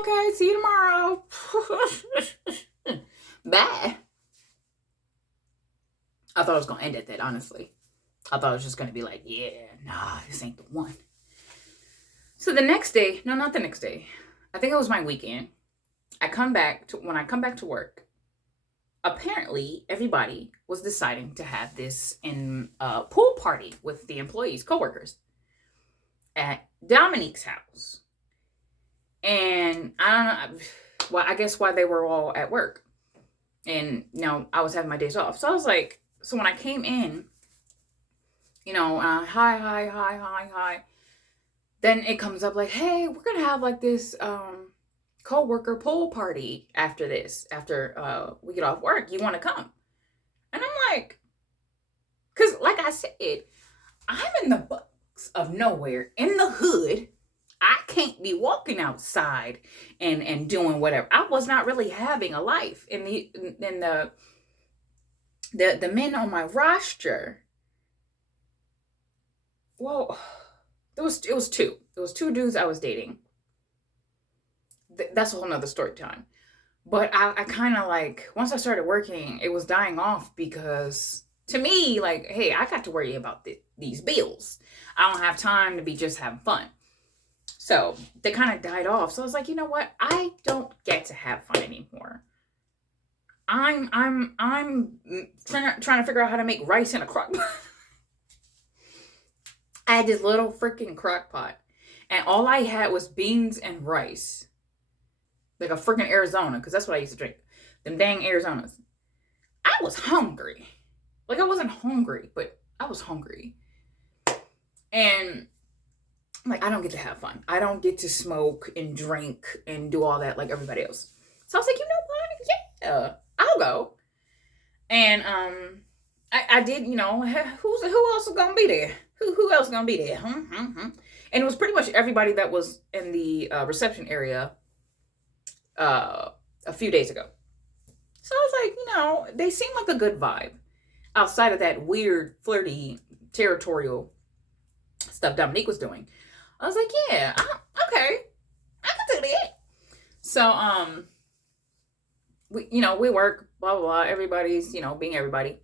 Okay, see you tomorrow. Bye. I thought I was going to end at that, honestly. I thought it was just going to be like, yeah, nah, this ain't the one. So the next day, no, not the next day. I think it was my weekend. When I come back to work, apparently everybody was deciding to have this in a pool party with the employees, coworkers, at Dominique's house. And I don't know, well, I guess why they were all at work. And, I was having my days off. So I was like, so when I came in, hi. Then it comes up like, hey, we're going to have like this co-worker pool party after we get off work. You want to come? And I'm like, because like I said, I'm in the bucks of nowhere, in the hood. I can't be walking outside and doing whatever. I was not really having a life. And the men on my roster, well, it was two. There was two dudes I was dating. That's a whole nother story time. But I kind of like, once I started working, it was dying off because to me, like, hey, I got to worry about these bills. I don't have time to be just having fun. So they kind of died off. So I was like, you know what? I don't get to have fun anymore. I'm trying to figure out how to make rice in a crock pot. I had this little freaking crock pot, and all I had was beans and rice. Like a freaking Arizona, because that's what I used to drink. Them dang Arizonas. I was hungry. Like, I wasn't hungry, but I was hungry. And I'm like, I don't get to have fun. I don't get to smoke and drink and do all that like everybody else. So I was like, you know what? Yeah, I'll go. And I did, who else is gonna be there? Who else is gonna be there? And it was pretty much everybody that was in the reception area a few days ago. So I was like, they seem like a good vibe outside of that weird, flirty, territorial stuff Dominique was doing. I was like, yeah, okay, I can do that. So, we work, blah, blah, blah. Everybody's, being everybody.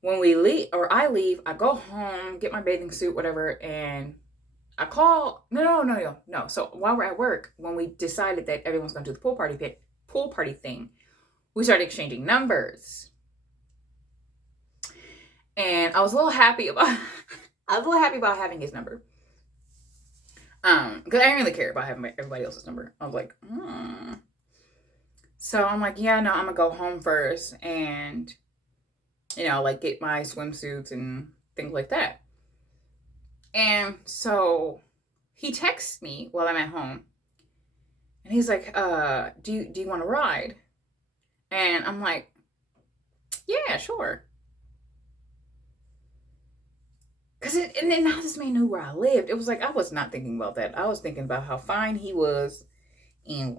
When we leave, or I leave, I go home, get my bathing suit, whatever, and I call, no. So while we're at work, when we decided that everyone's going to do the pool party thing, we started exchanging numbers. And I was a little happy about having his number. Because I didn't really care about having everybody else's number. I was like, So I'm like, yeah, no, I'm going to go home first and, get my swimsuits and things like that. And so he texts me while I'm at home. And he's like, do you want to ride? And I'm like, yeah, sure. And then now this man knew where I lived. It was like, I was not thinking about that. I was thinking about how fine he was and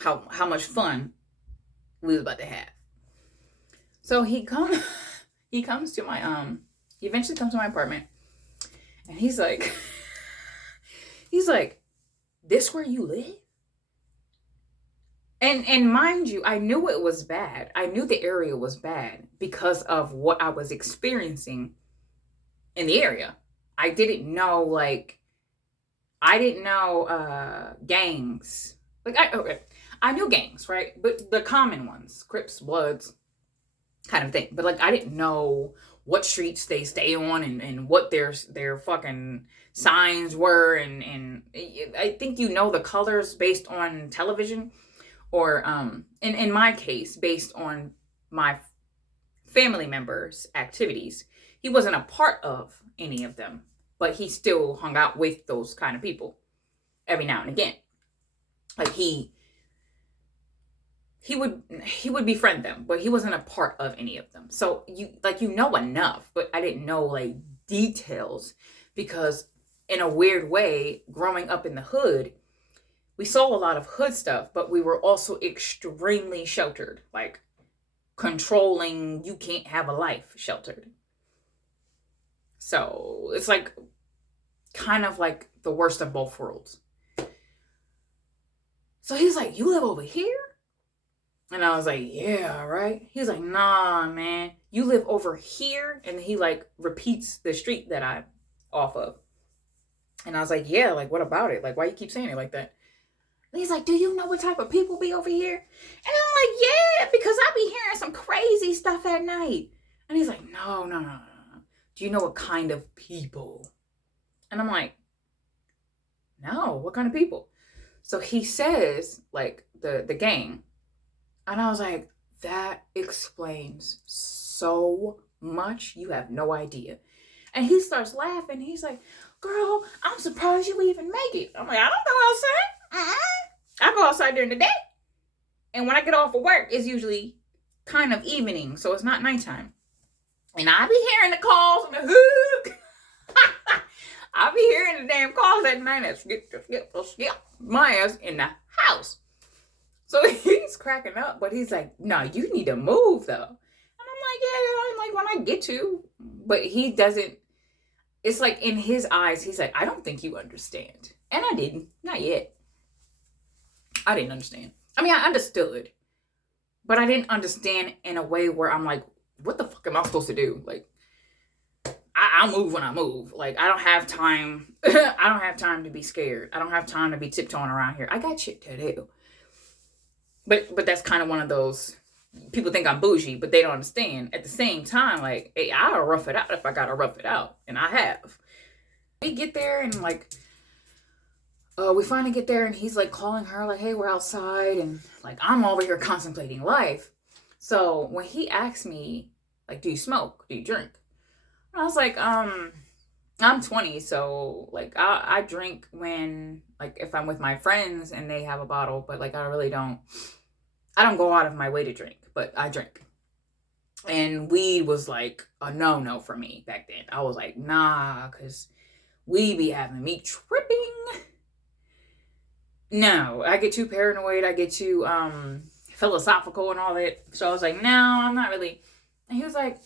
how much fun we was about to have. So he eventually comes to my apartment, and he's like, this where you live? And mind you, I knew it was bad. I knew the area was bad because of what I was experiencing in the area. I didn't know gangs. I knew gangs, right? But the common ones, Crips, Bloods, kind of thing. But I didn't know what streets they stay on and what their fucking signs were. And I think the colors based on television. Or in my case, based on my family members' activities. He wasn't a part of any of them, but he still hung out with those kind of people every now and again. Like he would befriend them, but he wasn't a part of any of them. So you enough, but I didn't know details because in a weird way, growing up in the hood, we saw a lot of hood stuff, but we were also extremely sheltered, controlling, you can't have a life, sheltered. So it's like kind of like the worst of both worlds. So he's like, you live over here? And I was like, yeah, right. He was like, nah, man, you live over here. And he like repeats the street that I'm off of. And I was like, yeah, like what about it? Like, why you keep saying it like that? And he's like, do you know what type of people be over here? And I'm like, yeah, because I be hearing some crazy stuff at night. And he's like, no. Do you know what kind of people? And I'm like, no, what kind of people? So he says, like, the gang. And I was like, that explains so much. You have no idea. And he starts laughing. He's like, girl, I'm surprised you even make it. I'm like, I don't go outside. I go outside during the day. And when I get off of work, it's usually kind of evening. So it's not nighttime. And I be hearing the calls and the hook. I be hearing the damn calls at night. Skip my ass in the house. So he's cracking up, but he's like, no, you need to move though. And I'm like, yeah, I'm like, when I get to. But he doesn't, it's like in his eyes, he's like, I don't think you understand. And I didn't, not yet. I didn't understand. I mean, I understood, but I didn't understand in a way where I'm like, what the fuck am I supposed to do? Like, I'll move when I move. Like, I don't have time. I don't have time to be scared. I don't have time to be tiptoeing around here. I got shit to do. But that's kind of one of those, people think I'm bougie, but they don't understand. At the same time, like, hey, I'll rough it out if I gotta rough it out. And I have. We get there and like, we finally get there and he's like calling her like, hey, we're outside. And like, I'm over here contemplating life. So when he asked me, like, do you smoke? Do you drink? I was like, I'm 20, so like I drink when, like, if I'm with my friends and they have a bottle, but like I don't go out of my way to drink, but I drink. And weed was like a no for me back then. I was like, nah, because weed be having me tripping. No, I get too paranoid, I get too philosophical and all that. So I was like, no, I'm not really. And he's like,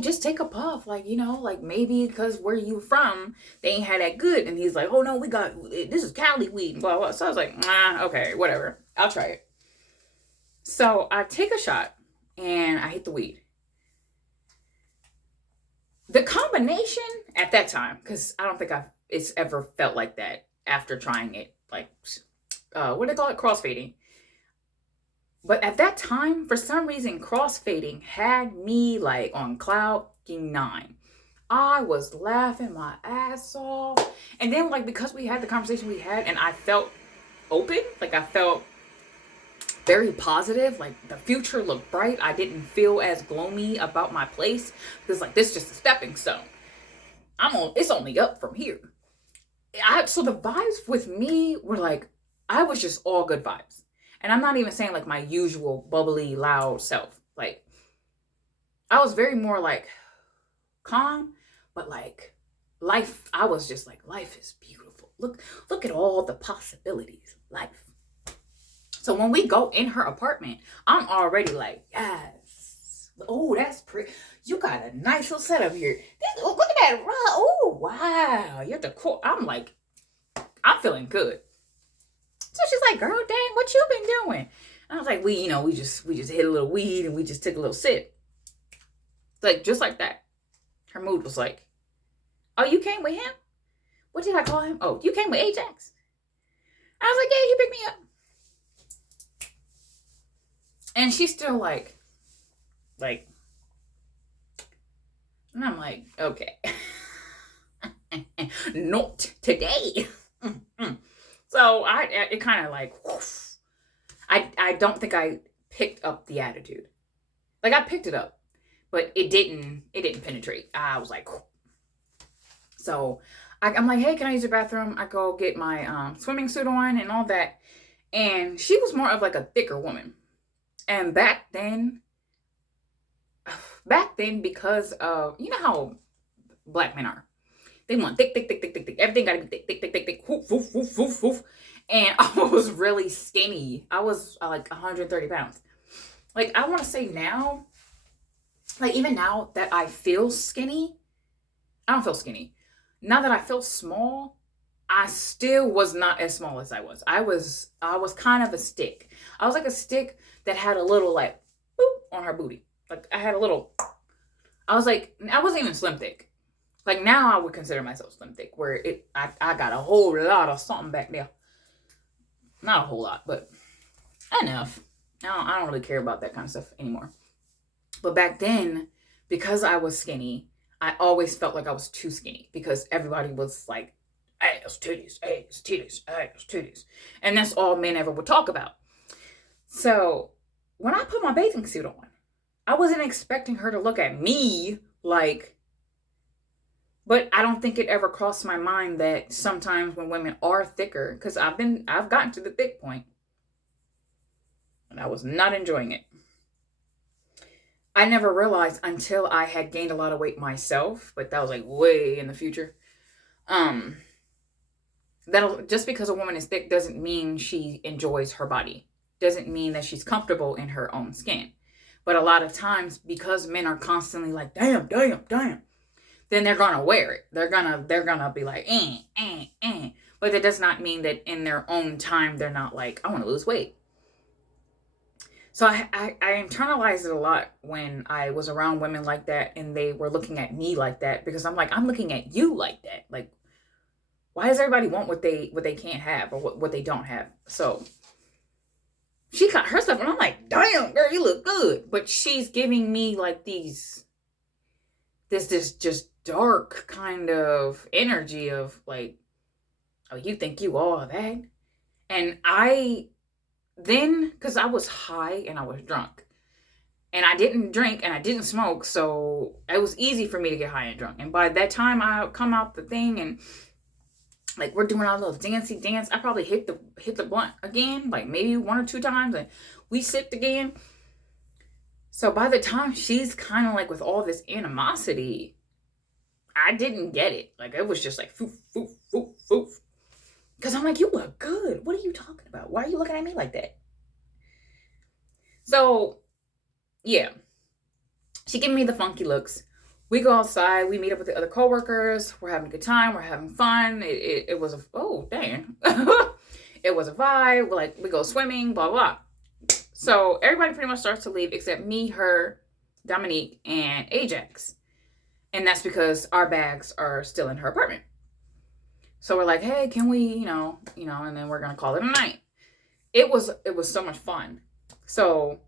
just take a puff. Like, you know, like maybe because where you from, they ain't had that good. And he's like, oh no, this is Cali weed. Blah, blah. So I was like, okay, whatever. I'll try it. So I take a shot and I hit the weed. The combination at that time, because I don't think it's ever felt like that after trying it. Like, what do they call it? Crossfading. But at that time, for some reason, crossfading had me like on cloud 9. I was laughing my ass off. And then like, because we had the conversation we had and I felt open, like I felt very positive, like the future looked bright. I didn't feel as gloomy about my place because like, this is just a stepping stone. It's only up from here. So the vibes with me were like, I was just all good vibes. And I'm not even saying like my usual bubbly, loud self. Like, I was very more like calm, but like life, I was just like, life is beautiful. Look at all the possibilities of life. So when we go in her apartment, I'm already like, yes. Oh, that's pretty. You got a nice little setup here. Look at that. Oh, wow. You're the cool. I'm like, I'm feeling good. So she's like, girl, dang, what you been doing? And I was like, we just hit a little weed and we just took a little sip. Like, just like that. Her mood was like, oh, you came with him? What did I call him? Oh, you came with Ajax? I was like, yeah, he picked me up. And she's still like, and I'm like, okay. Not today. So it kind of like, whoosh. I don't think I picked up the attitude. Like, I picked it up, but it didn't penetrate. I was like, whoosh. So I'm like, hey, can I use your bathroom? I go get my swimming suit on and all that. And she was more of like a thicker woman. And back then, because of, you know how black men are. They want thick. Everything got to be thick. Woof. And I was really skinny. I was like 130 pounds. Like, I want to say now, Like, even now that I feel skinny, I don't feel skinny. Now that I feel small, I still was not as small as I was. I was kind of a stick. I was like a stick that had a little like boop on her booty. Like I had a little. I was like, I wasn't even slim thick. Like now I would consider myself slim thick, where I got a whole lot of something back there. Not a whole lot, but enough. I don't really care about that kind of stuff anymore. But back then, because I was skinny, I always felt like I was too skinny because everybody was like, ass, titties, ass, titties, ass, titties. And that's all men ever would talk about. So when I put my bathing suit on, I wasn't expecting her to look at me like, but I don't think it ever crossed my mind that sometimes when women are thicker, because I've gotten to the thick point, and I was not enjoying it. I never realized until I had gained a lot of weight myself, but that was like way in the future. That just because a woman is thick doesn't mean she enjoys her body. Doesn't mean that she's comfortable in her own skin. But a lot of times, because men are constantly like, damn, damn, damn, then they're gonna wear it. They're gonna be like, eh. But that does not mean that in their own time they're not like, I want to lose weight. So I internalized it a lot when I was around women like that and they were looking at me like that, because I'm like, I'm looking at you like that. Like, why does everybody want what they can't have or what they don't have? So she cut her stuff and I'm like, damn, girl, you look good. But she's giving me like this just dark kind of energy of like, oh, you think you all that? And because I was high and I was drunk. And I didn't drink and I didn't smoke, so it was easy for me to get high and drunk. And by that time I come out the thing and like we're doing our little dancey dance, I probably hit the blunt again, like maybe 1 or 2 times, and we sipped again. So by the time she's kind of like with all this animosity, I didn't get it. Like it was just like foof, foof, foof, foof. Because I'm like, you look good. What are you talking about? Why are you looking at me like that? So, yeah. She gave me the funky looks. We go outside. We meet up with the other coworkers. We're having a good time. We're having fun. It was oh, dang. It was a vibe. Like, we go swimming, blah, blah. So, everybody pretty much starts to leave except me, her, Dominique, and Ajax. And that's because our bags are still in her apartment. So we're like, hey, can we, and then we're going to call it a night. It was so much fun. So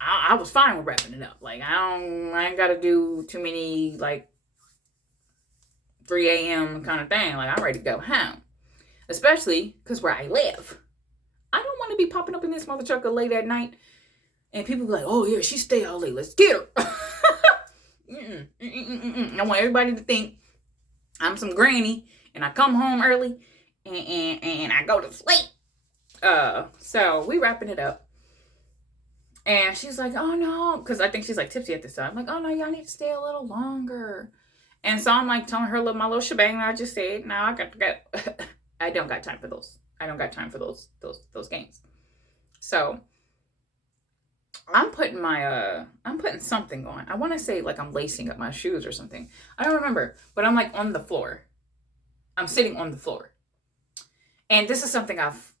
I was fine with wrapping it up. Like, I ain't got to do too many, like, 3 a.m. kind of thing. Like, I'm ready to go home. Especially because where I live, I don't want to be popping up in this mother trucker late at night. And people be like, oh, yeah, she stay out late. Let's get her. I want everybody to think I'm some granny. And I come home early and I go to sleep. So we wrapping it up. And she's like, oh no. Because I think she's like tipsy at this time. I'm like, oh no, y'all need to stay a little longer. And so I'm like telling her my little shebang that I just said. Now I got to go. I don't got time for those. I don't got time for those games. So I'm putting something on. I want to say like I'm lacing up my shoes or something. I don't remember. But I'm like on the floor. I'm sitting on the floor. And this is something I've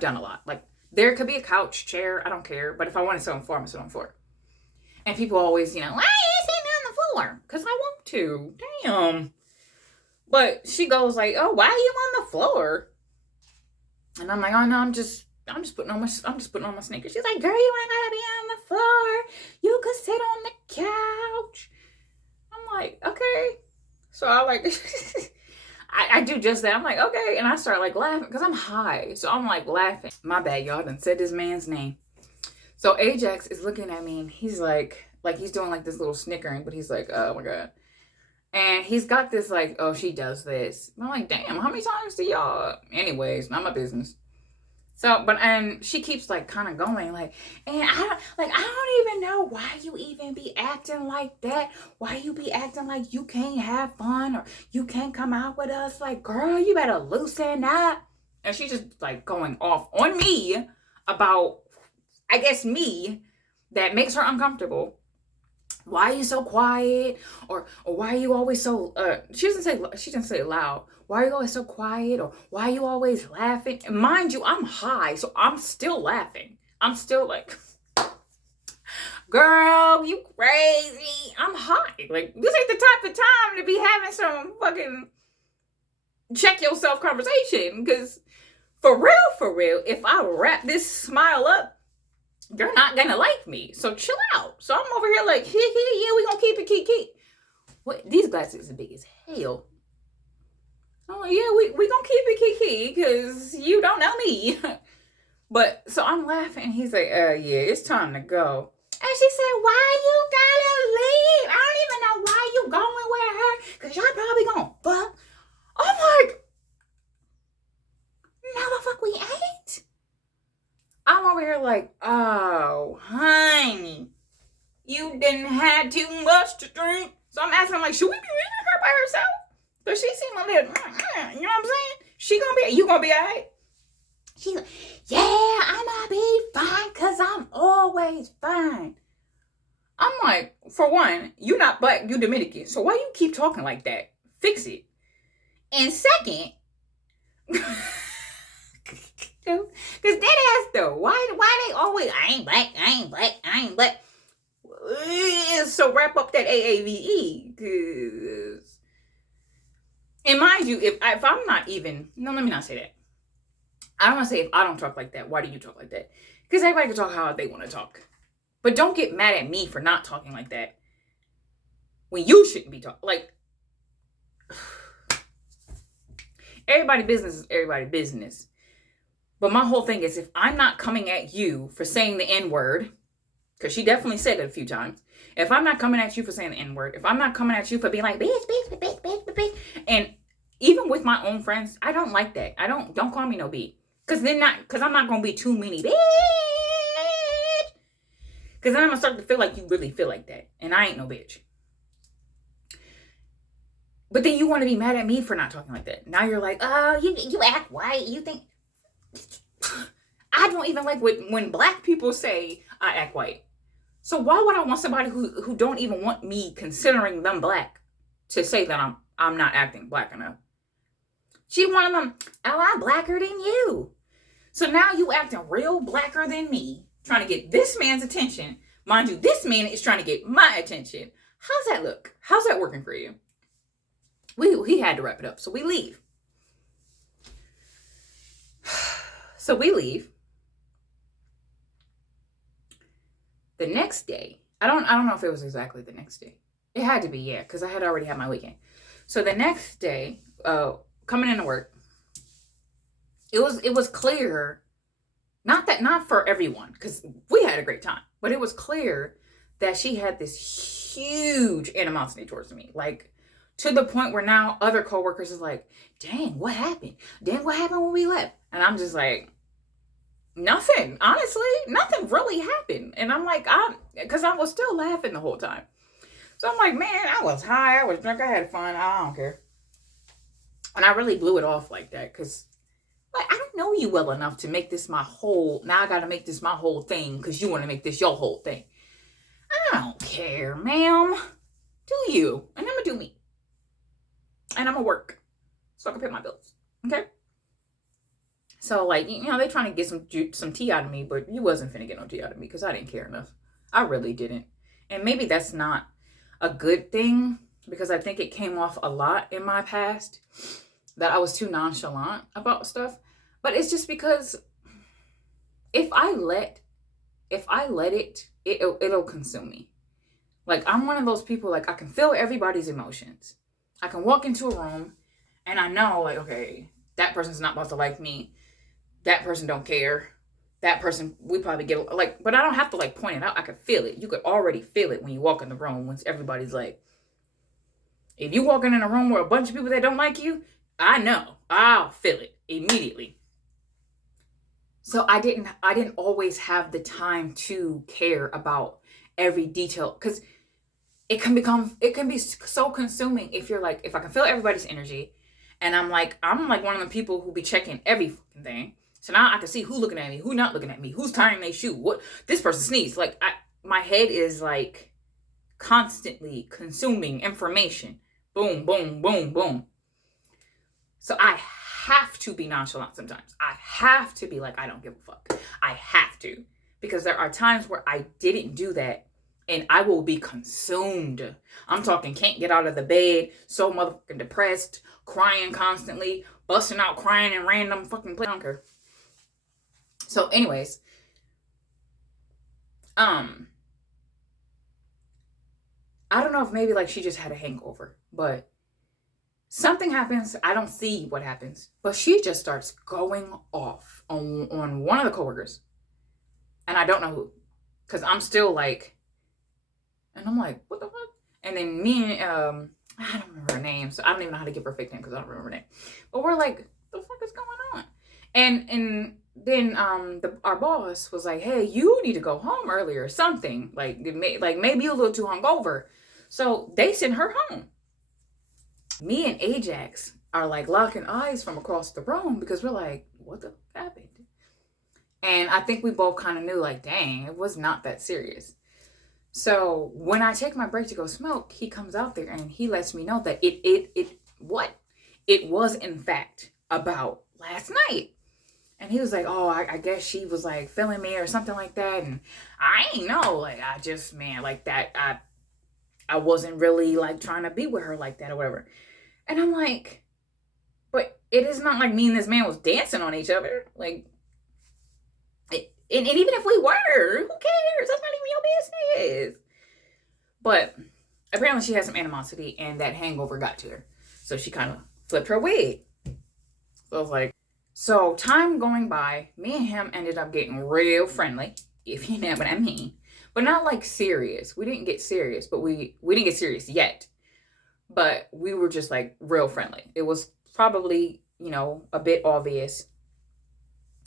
done a lot. Like, there could be a couch, chair, I don't care. But if I want to sit on the floor, I'm going to sit on the floor. And people always, why are you sitting on the floor? Because I want to. Damn. But she goes like, oh, why are you on the floor? And I'm like, oh no, I'm just putting on my sneakers. She's like, girl, you ain't gotta be on the floor. You could sit on the couch. I'm like, okay. So I like I do just that. I'm like, okay. And I start like laughing because I'm high. So I'm like laughing. My bad, y'all done said this man's name. So Ajax is looking at me and he's like he's doing like this little snickering, but he's like, oh my God. And he's got this like, oh, she does this. And I'm like, damn, how many times do y'all? Anyways, not my business. So, and she keeps like kind of going like, and I don't even know why you even be acting like that. Why you be acting like you can't have fun or you can't come out with us? Like, girl, you better loosen up. And she's just like going off on me about, I guess, me that makes her uncomfortable. why are you so quiet? Or why are you always so she didn't say it loud. Why are you always so quiet? Or why are you always laughing? And mind you, I'm high, so I'm still laughing. I'm still like, girl, you crazy. I'm high. Like, this ain't the type of time to be having some fucking check yourself conversation. Because for real, if I wrap this smile up, you're not gonna like me. So chill out. So I'm over here like, yeah, we gonna keep it kiki. What? These glasses are big as hell. Oh yeah, we gonna keep it kiki because you don't know me. But so I'm laughing and he's like, yeah, it's time to go. And she said, why you gotta leave? I don't even know why you going with her, because y'all probably gonna fuck. I'm like, no the fuck we ain't. I'm over here like, oh, honey, you didn't have too much to drink. So I'm asking, like, should we be leaving her by herself? But she seemed a little, you know what I'm saying? You gonna be all right? She's like, yeah, I'm gonna be fine, because I'm always fine. I'm like, for one, you're not black, you Dominican. So why you keep talking like that? Fix it. And second, because that ass though, why they always, I ain't black. So wrap up that AAVE, because, and mind you, if I'm not even, no, let me not say that. I don't want to say if I don't talk like that, why do you talk like that? Because everybody can talk how they want to talk. But don't get mad at me for not talking like that when you shouldn't be talking. Like, everybody business is everybody business. But my whole thing is, if I'm not coming at you for saying the N-word, because she definitely said it a few times. If I'm not coming at you for saying the N-word, if I'm not coming at you for being like, bitch, and even with my own friends, I don't like that. Don't call me no B. Because I'm not going to be too many, bitch. Because then I'm going to start to feel like you really feel like that. And I ain't no bitch. But then you want to be mad at me for not talking like that. Now you're like, oh, you act white. You think... I don't even like when black people say I act white. So why would I want somebody who don't even want me considering them black to say that I'm not acting black enough? She wanted them, oh, I'm blacker than you. So now you acting real blacker than me, trying to get this man's attention. Mind you, this man is trying to get my attention. How's that look? How's that working for you? He had to wrap it up. So we leave. The next day, I don't know if it was exactly the next day. It had to be, yeah, because I had already had my weekend. So the next day, coming into work, it was clear, not for everyone, because we had a great time, but it was clear that she had this huge animosity towards me, like to the point where now other coworkers is like, dang, what happened? Dang, what happened when we left? And I'm just like, nothing, honestly, nothing really happened. And I'm like, because I was still laughing the whole time. So I'm like, man, I was high, I was drunk, I had fun, I don't care. And I really blew it off like that, because like, I don't know you well enough to make this my whole, now I got to make this my whole thing, because you want to make this your whole thing. I don't care, ma'am. Do you. And I'm going to do me. And I'm going to work so I can pay my bills. Okay? So, like, you know, they trying to get some tea out of me, but you wasn't finna get no tea out of me because I didn't care enough. I really didn't. And maybe that's not a good thing, because I think it came off a lot in my past that I was too nonchalant about stuff. But it's just because if I let it, it'll consume me. Like, I'm one of those people, like, I can feel everybody's emotions. I can walk into a room and I know, like, okay, that person's not about to like me. That person don't care. That person, we probably get, like, but I don't have to, like, point it out. I can feel it. You could already feel it when you walk in the room, once everybody's like, if you walking in a room where a bunch of people that don't like you, I know. I'll feel it immediately. So I didn't always have the time to care about every detail, because it can be so consuming if you're like, if I can feel everybody's energy, and I'm like one of the people who be checking every fucking thing. So now I can see who looking at me, who not looking at me, who's tying their shoe, what this person sneezed. Like, my head is like constantly consuming information. Boom, boom, boom, boom. So I have to be nonchalant sometimes. I have to be like, I don't give a fuck. I have to. Because there are times where I didn't do that and I will be consumed. I'm talking can't get out of the bed, so motherfucking depressed, crying constantly, busting out crying in random fucking places. I don't care. So anyways, I don't know if maybe like she just had a hangover, but something happens. I don't see what happens, but she just starts going off on one of the coworkers, and I don't know who, because I'm still like, and I'm like, what the fuck? And then me and I don't remember her name, so I don't even know how to give her a fake name because I don't remember her name. But we're like, the fuck is going on? And then our boss was like, hey, you need to go home early or something. Like maybe you're a little too hungover. So they sent her home. Me and Ajax are like locking eyes from across the room because we're like, what the fuck happened? And I think we both kind of knew, like, dang, it was not that serious. So when I take my break to go smoke, he comes out there and he lets me know that it was in fact about last night. And he was like, oh, I guess she was like feeling me or something like that. And I ain't know, like, I just, man, like that, I wasn't really like trying to be with her like that or whatever. And I'm like, but it is not like me and this man was dancing on each other. Like, and even if we were, who cares? That's not even your business. But apparently she had some animosity and that hangover got to her. So she kind of flipped her wig. So I was like, so time going by, me and him ended up getting real friendly, if you know what I mean. But not like serious. We didn't get serious, but we didn't get serious yet. But we were just like real friendly. It was probably, a bit obvious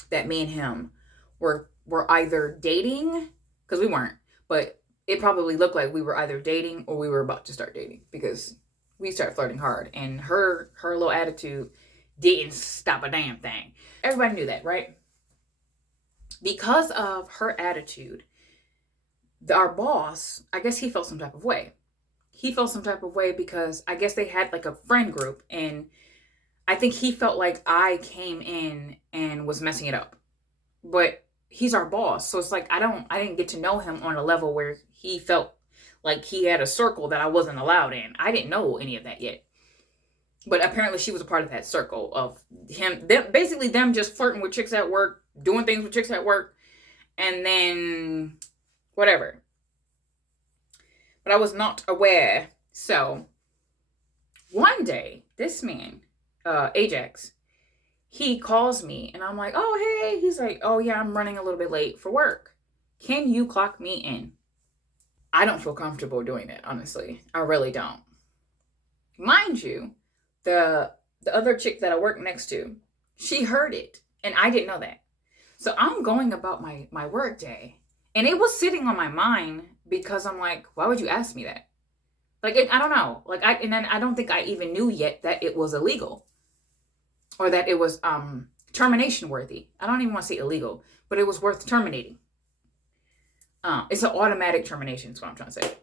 that me and him were either dating, because we weren't, but it probably looked like we were either dating or we were about to start dating because we started flirting hard and her little attitude didn't stop a damn thing. Everybody knew that, right? Because of her attitude, our boss, I guess he felt some type of way. He felt some type of way because I guess they had like a friend group and I think he felt like I came in and was messing it up. But he's our boss, so it's like I didn't get to know him on a level where he felt like he had a circle that I wasn't allowed in. I didn't know any of that yet. But apparently she was a part of that circle of them just flirting with chicks at work, doing things with chicks at work, and then whatever. But I was not aware. So one day, this man, Ajax, he calls me and I'm like, oh, hey. He's like, oh, yeah, I'm running a little bit late for work. Can you clock me in? I don't feel comfortable doing that, honestly. I really don't. Mind you, the other chick that I work next to, she heard it and I didn't know that. So I'm going about my work day and it was sitting on my mind because I'm like, why would you ask me that? Like, I don't know. Like, I don't think I even knew yet that it was illegal. Or that it was termination worthy. I don't even want to say illegal, but it was worth terminating. It's an automatic termination is what I'm trying to say.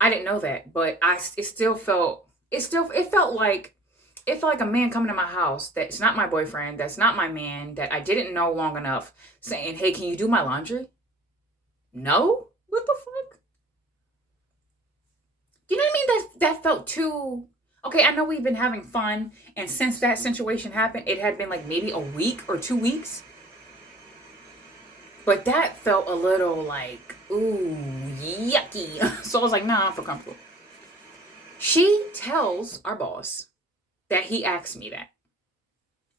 I didn't know that, but it felt like a man coming to my house that's not my boyfriend, that's not my man, that I didn't know long enough, saying, hey, can you do my laundry? No? What the fuck? You know what I mean? That felt too... Okay, I know we've been having fun, and since that situation happened, it had been like maybe a week or 2 weeks. But that felt a little like, ooh, yucky. So I was like, nah, I don't feel comfortable. She tells our boss that he asked me that.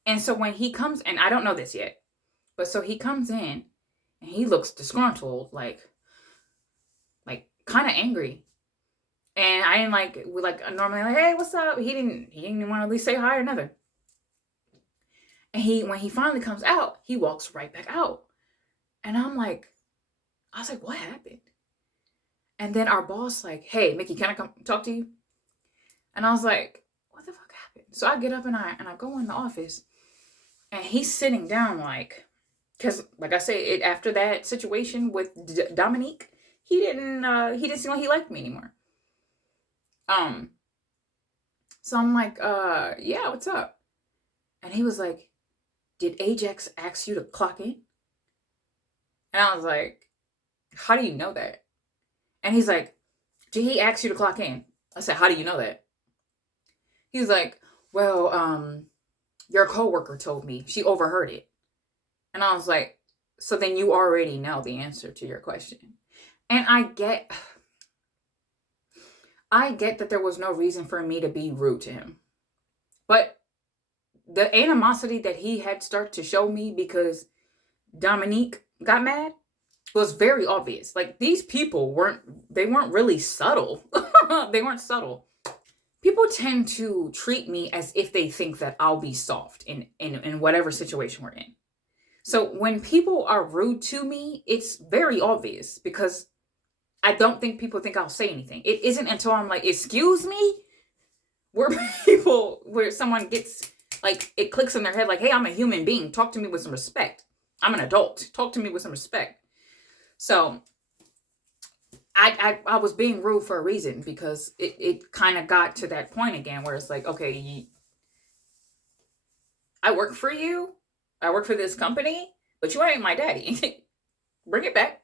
And so when he comes, and I don't know this yet, but so he comes in, and he looks disgruntled, like kind of angry. And I didn't normally like, hey, what's up? He didn't even want to at least say hi or nothing. And when he finally comes out, he walks right back out. And I was like, what happened? And then our boss like, hey, Mickey, can I come talk to you? And I was like, what the fuck happened? So I get up and I go in the office and he's sitting down because like I say, after that situation with Dominique, he didn't seem like he liked me anymore. So I'm like, yeah, what's up? And he was like, did Ajax ask you to clock in? And I was like, how do you know that? And he's like, did he ask you to clock in? I said, how do you know that? He was like, well, your coworker told me. She overheard it. And I was like, so then you already know the answer to your question. And I get that there was no reason for me to be rude to him. But the animosity that he had started to show me because Dominique got mad was very obvious. Like, these people weren't really subtle. They weren't subtle. People tend to treat me as if they think that I'll be soft in whatever situation we're in. So when people are rude to me, it's very obvious because I don't think people think I'll say anything. It isn't until I'm like, excuse me, where someone gets, like, it clicks in their head like, hey, I'm a human being. Talk to me with some respect. I'm an adult. Talk to me with some respect. So I was being rude for a reason because it kind of got to that point again where it's like, okay, I work for you. I work for this company, but you ain't my daddy. Bring it back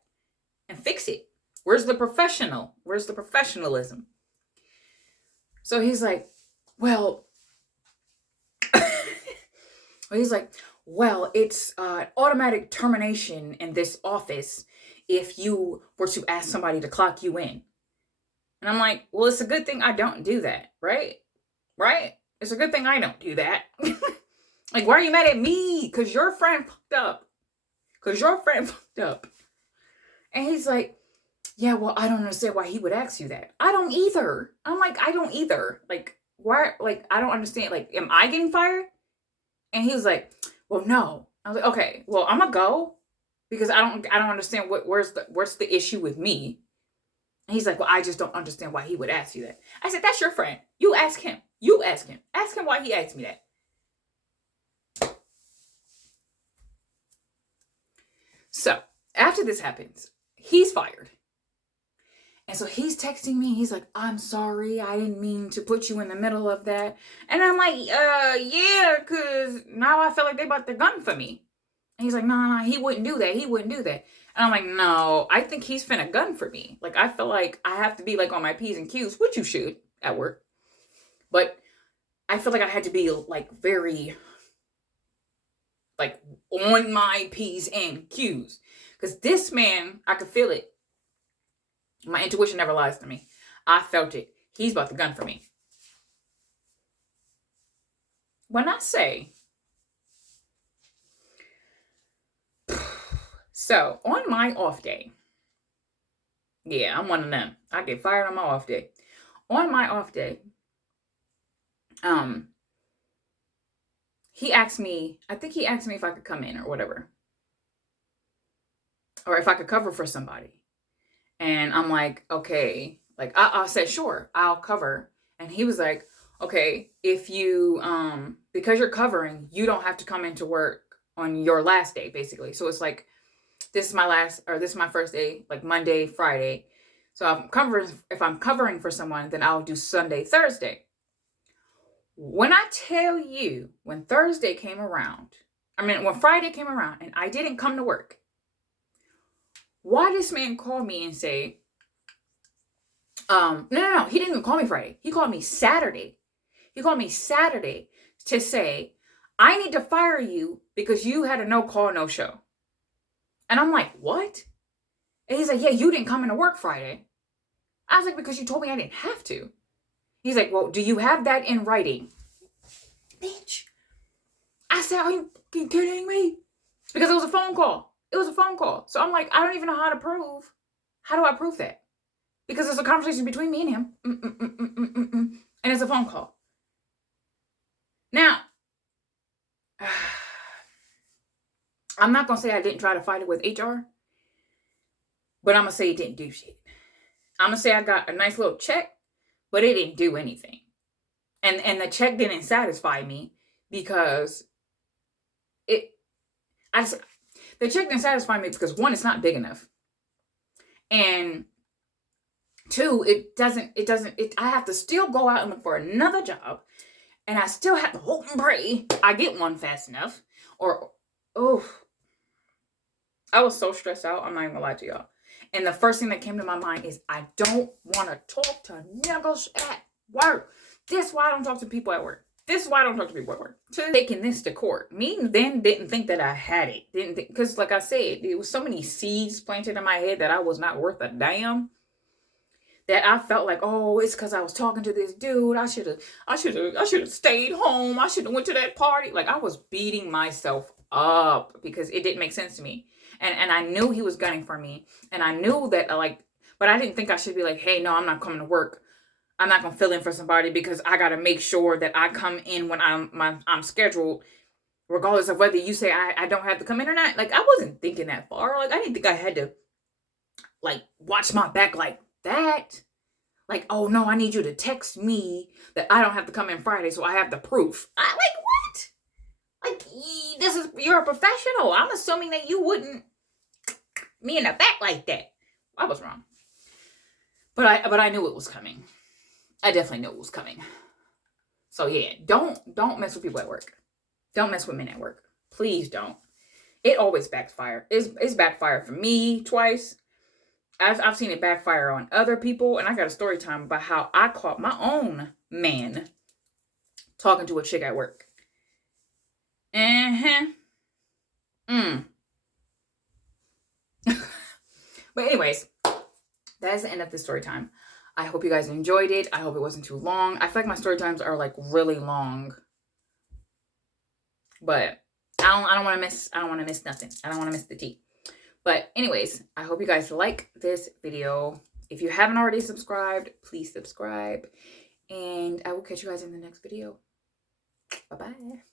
and fix it. Where's the professional? Where's the professionalism? So he's like, well, it's automatic termination in this office if you were to ask somebody to clock you in. And I'm like, well, it's a good thing I don't do that, right? Right? It's a good thing I don't do that. Like, why are you mad at me? Because your friend fucked up. And he's like, yeah, well, I don't understand why he would ask you that. I don't either. I'm like, I don't either. Like, why? Like, I don't understand. Like, am I getting fired? And he was like, well, no. I was like, okay, well, I'm gonna go because I don't understand where's the issue with me. And he's like, well, I just don't understand why he would ask you that. I said, that's your friend. You ask him. Ask him why he asked me that. So after this happens, he's fired. And so he's texting me. He's like, I'm sorry. I didn't mean to put you in the middle of that. And I'm like, yeah, because now I feel like they bought the gun for me. And he's like, no, he wouldn't do that. And I'm like, no, I think he's finna gun for me. Like, I feel like I have to be like on my P's and Q's, which you should at work. But I feel like I had to be like very, like, on my P's and Q's. Because this man, I could feel it. My intuition never lies to me. I felt it. He's about the gun for me. When I say, so on my off day, yeah, I'm one of them. I get fired on my off day. On my off day, he asked me, I think he asked me if I could come in or whatever. Or if I could cover for somebody. And I'm like, okay. Like, I said, sure, I'll cover. And he was like, okay, if you, because you're covering, you don't have to come into work on your last day, basically. So it's like, this is my first day, like Monday, Friday. So if I'm covering for someone, then I'll do Sunday, Thursday. When I tell you, when Friday came around and I didn't come to work, why this man called me and say, no, he didn't even call me Friday. He called me Saturday. To say, I need to fire you because you had a no call, no show. And I'm like, what? And he's like, yeah, you didn't come into work Friday. I was like, because you told me I didn't have to. He's like, well, do you have that in writing? Bitch. I said, are you kidding me? Because it was a phone call. So I'm like, I don't even know how to prove. How do I prove that? Because it's a conversation between me and him. And it's a phone call. Now, I'm not going to say I didn't try to fight it with HR. But I'm going to say it didn't do shit. I'm going to say I got a nice little check. But it didn't do anything. And the check didn't satisfy me. Because the check didn't satisfy me because, one, it's not big enough. And Two, I have to still go out and look for another job. And I still have to hope and pray I get one fast enough. Or, oh, I was so stressed out. I'm not even gonna lie to y'all. And the first thing that came to my mind is I don't want to talk to niggas at work. This is why I don't talk to people at work. This is why I don't talk to people at work. To taking this to court. Me then didn't think that I had it. Didn't think, because like I said, there was so many seeds planted in my head that I was not worth a damn. That I felt like, oh, it's because I was talking to this dude. I should have stayed home. I should have went to that party. Like I was beating myself up because it didn't make sense to me. And I knew he was gunning for me. And I knew that but I didn't think I should be like, hey, no, I'm not coming to work. I'm not gonna fill in for somebody because I gotta make sure that I come in when I'm scheduled, regardless of whether you say I don't have to come in or not. Like I wasn't thinking that far. Like I didn't think I had to like watch my back like that. Like, oh no, I need you to text me that I don't have to come in Friday, so I have the proof. What? Like, you're a professional. I'm assuming that you wouldn't me in the back like that. I was wrong. But I knew it was coming. I definitely knew it was coming. So yeah, don't mess with people at work. Don't mess with men at work. Please don't. It always backfires. It's backfired for me twice. I've seen it backfire on other people, and I got a story time about how I caught my own man talking to a chick at work. But anyways, that's the end of the story time. I hope you guys enjoyed it. I hope it wasn't too long. I feel like my story times are like really long, but I don't want to miss nothing. I don't want to miss the tea. But anyways, I hope you guys like this video. If you haven't already subscribed, please subscribe. And I will catch you guys in the next video. Bye-bye.